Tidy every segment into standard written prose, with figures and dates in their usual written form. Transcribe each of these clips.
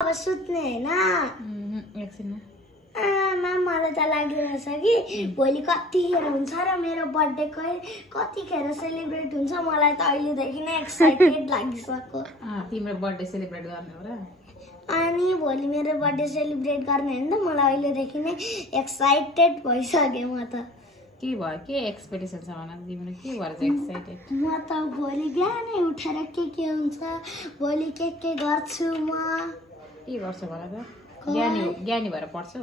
अब सुत्ने हैन एकछिनमा म्याम मलाई त लागिरहेछ कि भोलि कतिखेर हुन्छ र मेरो बर्थडे कतिखेर सेलिब्रेट हुन्छ मलाई त अहिलेदेखि नै एक्साइटेड लागिसक्यो तिम्रो बर्थडे सेलिब्रेट गर्ने हो र अनि भोलि मेरो बर्थडे सेलिब्रेट गर्ने हैन त मलाई अहिलेदेखि नै एक्साइटेड भइसके म त के भयो के एक्सपेक्टेसन छ भन तिम्रो के भएर चाहिँ एक्साइटेड म त भोलि बिहानै उठेर के हुन्छ भोलि के गर्छु म के गर्छ भन त ज्ञानी भएर पढ्छौ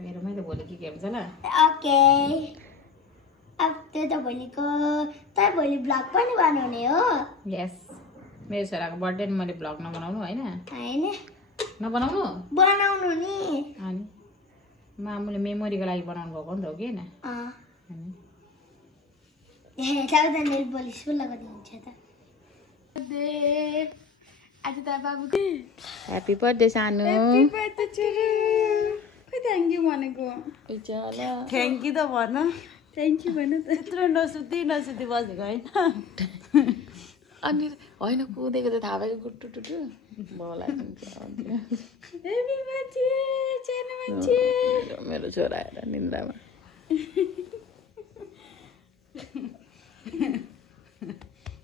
हेरौँ है त भोलि के हुन्छ ल ओके अब त्यो त भोलिको त भोलि ब्लग पनि बनाउने हो यस मेरो छोराको बर्थडे नि मैले ब्लग नबनाउनु होइन हैन नबनाउनु बनाउनु नि अनि मामुले मेमोरीको लागि बनाउनु भएको नि त हो कि होइन नेल पोलिस पो लगाइदिन्छ त आज त बाबु ह्यापी बर्थडे सानो थ्याङ्क यू भनेको थ्याङ्क यू त भन थ्याङ्क यू भन त यत्रो नसुती बसेको होइन अनि होइन कुदेको त थाहा भएको गुट्टु टुटु मेरो छोरा आएर निन्द्रामा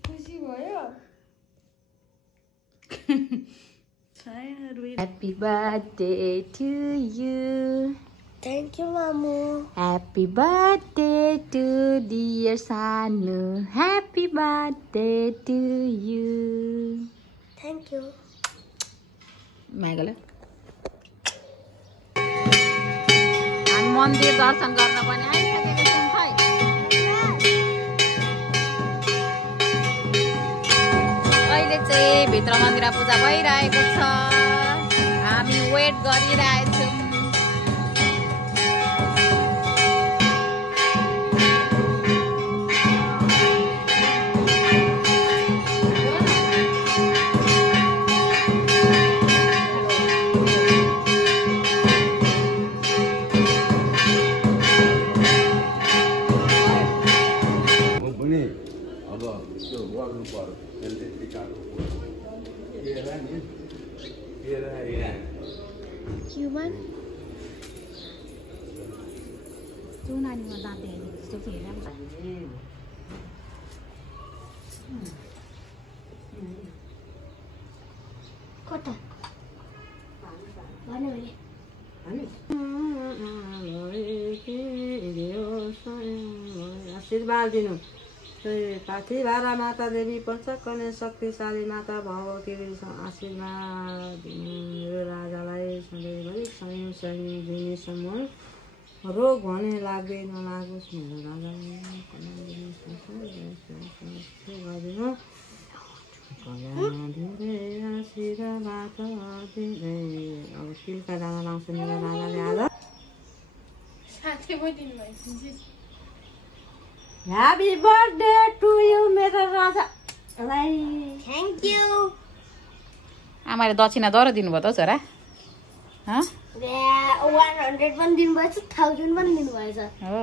खुसी भयो Happy birthday to you. Thank you, Mamu. Happy birthday to dear Sanu. Happy birthday to you. Thank you. Megala. हामी मन्दिर दर्शन गर्न पनि आइसकेका छौँ खै अहिले चाहिँ भित्र मन्दिर पूजा भइरहेको छ हामी वेट गरिरहेछौँ Human? त्यो नानीमा दाँत हेरेको जस्तो चाहिँ हेरेर कता भन्नु आशीर्वाद दिनु पार्थिवारा माता देवी पञ्चकन्या शक्तिशाली माता भगवती आशीर्वाद दिनु मेरो राजालाई सधैँभरि संयम दिनेसम्म रोग भने लाग्दै नलागोस् मेरो राजालाई गरिदिनु आशीर्वाद दिँदै अब तिलका दाना लाउँछु मेरो राजाले आज Happy birthday to you, मेरो राजालाई Thank you. आमाले दक्षिणा दर दिनुभयो त छोरा 100 पनि दिनुभएछ 1000 पनि दिनुभएछ हो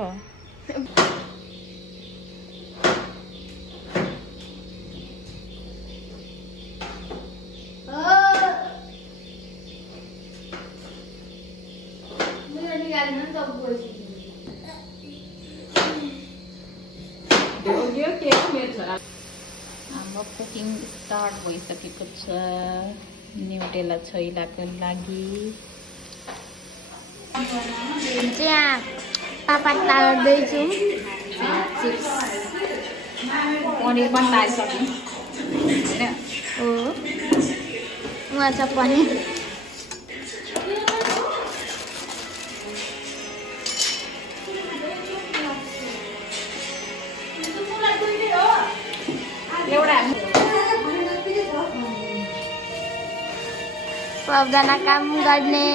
हाम्रो कुकिङ स्टार्ट भइसकेको छ न्युटेला छोइलाको लागि यहाँ पापा तार्दैछु चिप्स पनिर पनि तारिसक्यो होइन हो उहाँ चाहिँ पनिर सबजना काम गर्ने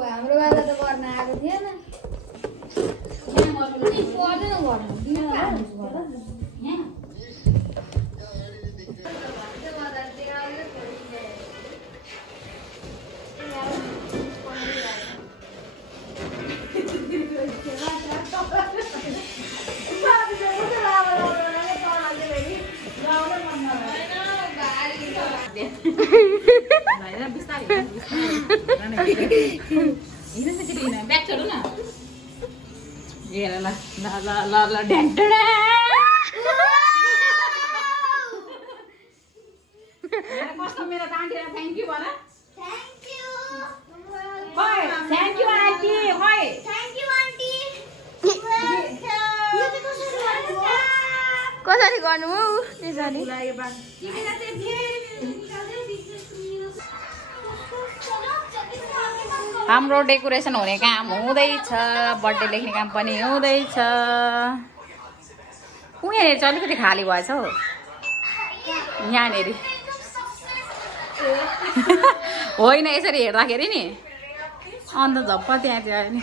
हाम्रो वाला त गर्न आएको थिएन कस्तो मेरो आन्टीलाई थ्याङ्क यू भन thank you thank you aunty खै थ्याङ्क यू आन्टी कसरी गर्नु हौ त्यसरी हाम्रो डेकोरेसन हुने काम हुँदैछ बर्थडे लेख्ने काम पनि हुँदैछ उहाँनिर चाहिँ अलिकति खाली भएछ हौ यहाँनिर होइन यसरी हेर्दाखेरि नि अन्त झप्प त्यहाँ चाहिँ नि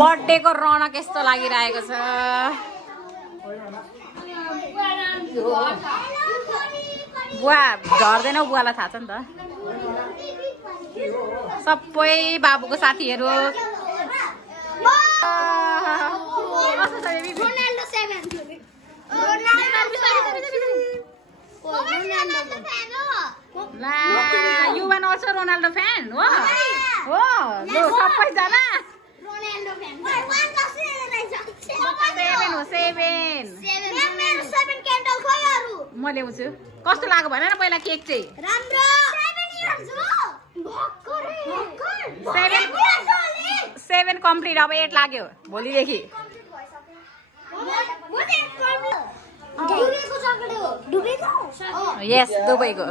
बर्थडेको रौनक यस्तो लागिरहेको छ बुवा झर्दैन बुवालाई थाहा छ नि त सबै बाबुको साथीहरू युवान अल्सो रोनाल्डो फ्यान हो सबैजना म ल्याउँछु कस्तो लाग्यो भन न पहिला केक चाहिँ 7 कम्प्लिट अब 8 लाग्यो भोलिदेखि यस दुबईको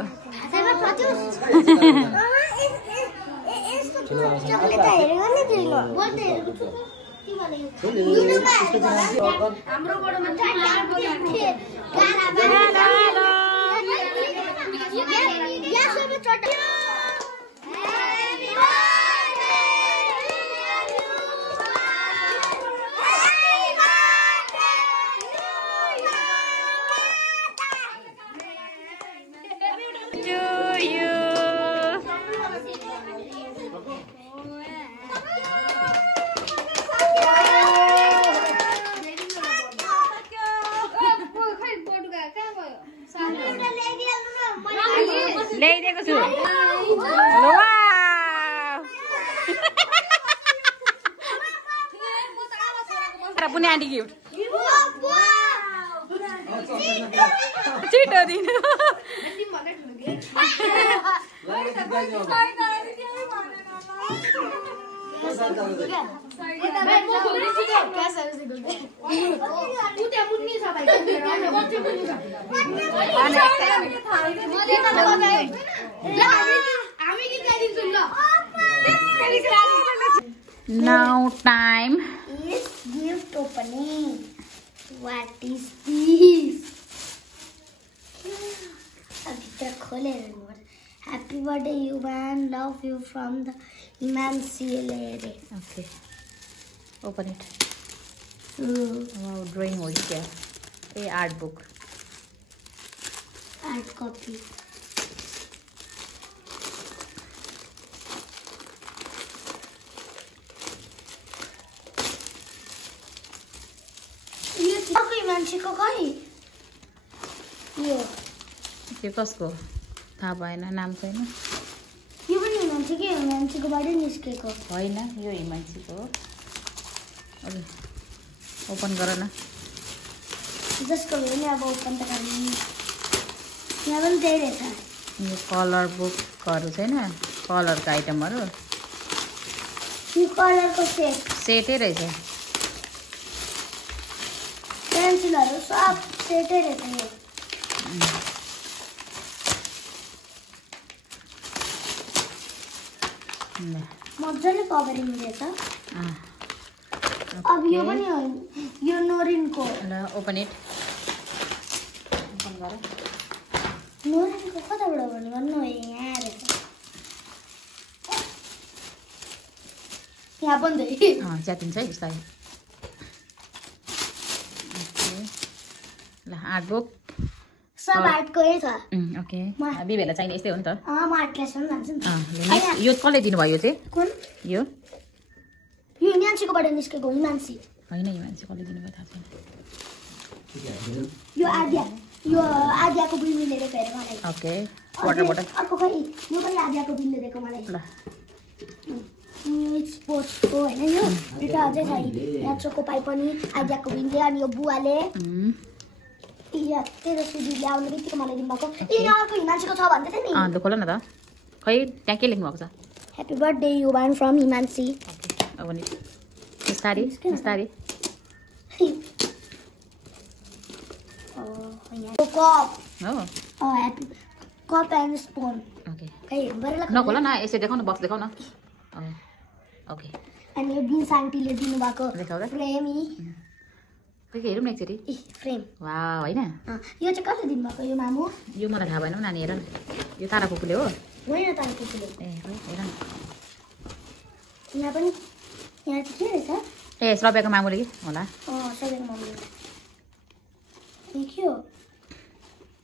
ल्याइदिएको छु पुनि आन्टी गिफ्ट छिटो दिनु Now time is gift opening. What is this? Happy birthday, Yuvan. Love you from the Emancipated. Okay. Open it. Wow, drawing हो क्या? A art book. Art copy. मान्छेको खै यो कसको थाहा भएन नाम छैन यो पनि मान्छेकोबाट निस्केको होइन यो हिमांशीको हो ओपन गर न जसको भयो नि अब ओपन त गर्ने यहाँ पनि त्यही रहेछ यो कलर बुकहरू छैन कलरको आइटमहरू यो कलरको सेटै रहेछ पेन्सिलहरू सब सेटै रहेछ यो मजाले कभरिङ रहेछ अब यो पनि हो यो नोरिनको ल ओपन इट ओपन गर नोरिनको कताबाट भन्नु भन्नु यहाँ रहेछ यहाँ बन्दै च्यातिन्छ है बिस्तारै ल आर्ट बुक सब आर्टकै छ ओके बिबेलाई चाहिने यस्तै हो नि त म आर्ट क्लास पनि जान्छु नि यो कसले दिनुभयो यो चाहिँ कुन यो हिमान्सीकोबाट निस्केको हिमान्सी होइन यो मान्छे कसले दिनुभयो थाहा छैन यो आद्याको बिलले दिएको हेर मलाई ओके वाटर बोतल अर्को खै यो पनि आद्याको बिलले दिएको मलाई ल स्पोर्ट्सको होइन यो एउटा अझै छ यहाँ चोको पाइ पनि आद्याको बिलले अनि यो बुवाले तेरो सुजीले आउने बित्तिकै मलाई दिनुभएको अर्को हिमान्सीको छ भन्दै थियो नि खोल न त खै त्यहाँ के लेख्नु भएको छ ह्याप्पी बर्थडे युवान फ्रम हिमान्सी अब नि बिस्तारै बिस्तारै कप हो happy cup and spoon okay खै बरला नखोल न यसो देखाउ न बक्स देखाउ न ओके अनि यो बिन्स आन्टीले दिनुभएको देखाउ त फ्रेम के हेरौँ न एकचोटि फ्रेम वा होइन यो चाहिँ कसले दिनुभएको यो मामु यो मलाई थाहा भएन नानी हेर न यो तारा कुकुरले हो होइन तारा कुकुरले ए हेर न यहाँ पनि यहाँ चाहिँ के रहेछ ए श्रव्याको मामुले कि होला सबैको मामुले यो के हो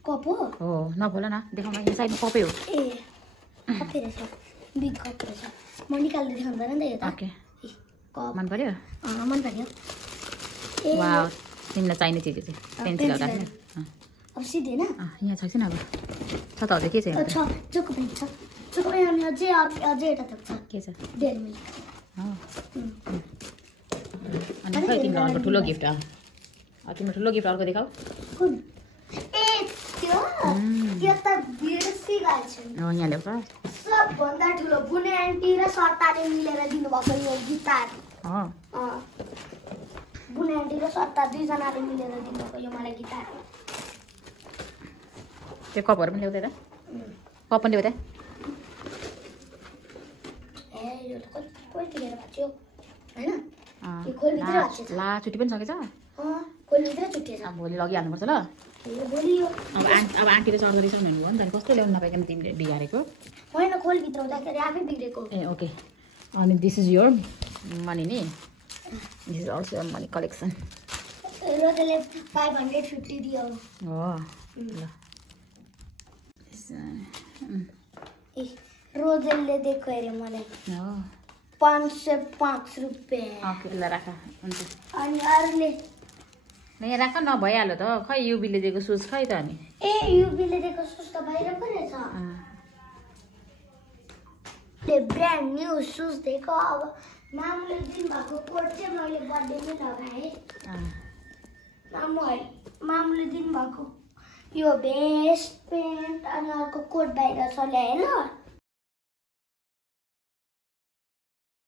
कप हो नखोल न देखाउन यो साइडमा कपै हो ए कपै रहेछ बिग कप रहेछ म निकाल्दै देखाउनु पऱ्यो नि त यो त ओके कप मन पर्यो मन पर्यो वा तिमीलाई चाहिने चिज चाहिँ पेन्सिल राख्ने अब सिधै होइन यहाँ छ कि अब छ त अझै के छ चोको पेन छ चोको पेन अनि अझै एउटा थोक छ के छ डेरी मिल्क अनि खै तिम्रो अर्को ठुलो गिफ्ट तिम्रो ठुलो गिफ्ट अर्को देखाऊ कुन ए त्यो त बिर्सी गाल्छु यहाँ ल्याउ त सबभन्दा ठुलो बुने आन्टी र सर्ताले मिलेर दिनुभएको यो गिटार बुने आन्टी र सर्ता दुईजनाले मिलेर दिनुभएको यो मलाई गिटार त्यो कपहरू पनि ल्याउँदै त कप पनि ल्याउँदै ए यो त कतिखेर भएको थियो होइन यो खोलभित्र भएको छ ला छुट्टी पनि सकेछ खोलभित्र छुट्टिएछ भोलि लगिहाल्नुपर्छ ल भोलि यो अब आन्टीले चढ्दो रहेछ भन्नुभयो नि त कस्तो ल्याउनु नपाइकन तिमीले बिगारेको होइन खोलभित्र हुँदाखेरि आफै बिग्रेको ए ओके अनि दिस इज योर मनी नि this is also money collection रोजले 550 दियो हो ल रोजलले दिएको अरे मलाई हो 505 रुपियाँ ओके ल राख हुन्छ अनि अरूले यहाँ राख न भइहाल्यो त खै युबीले दिएको सुज खै त अनि ए युबीले दिएको सुज त बाहिर पो रहेछ ब्रान्ड न्यू सुज दिएको अब मामुले दिनुभएको कोट चाहिँ मैले बर्थडेमै लगाएँ मामुले दिनुभएको यो भेस्ट पेन्ट अनि अर्को कोट बाहिर छ ल्याएँ ल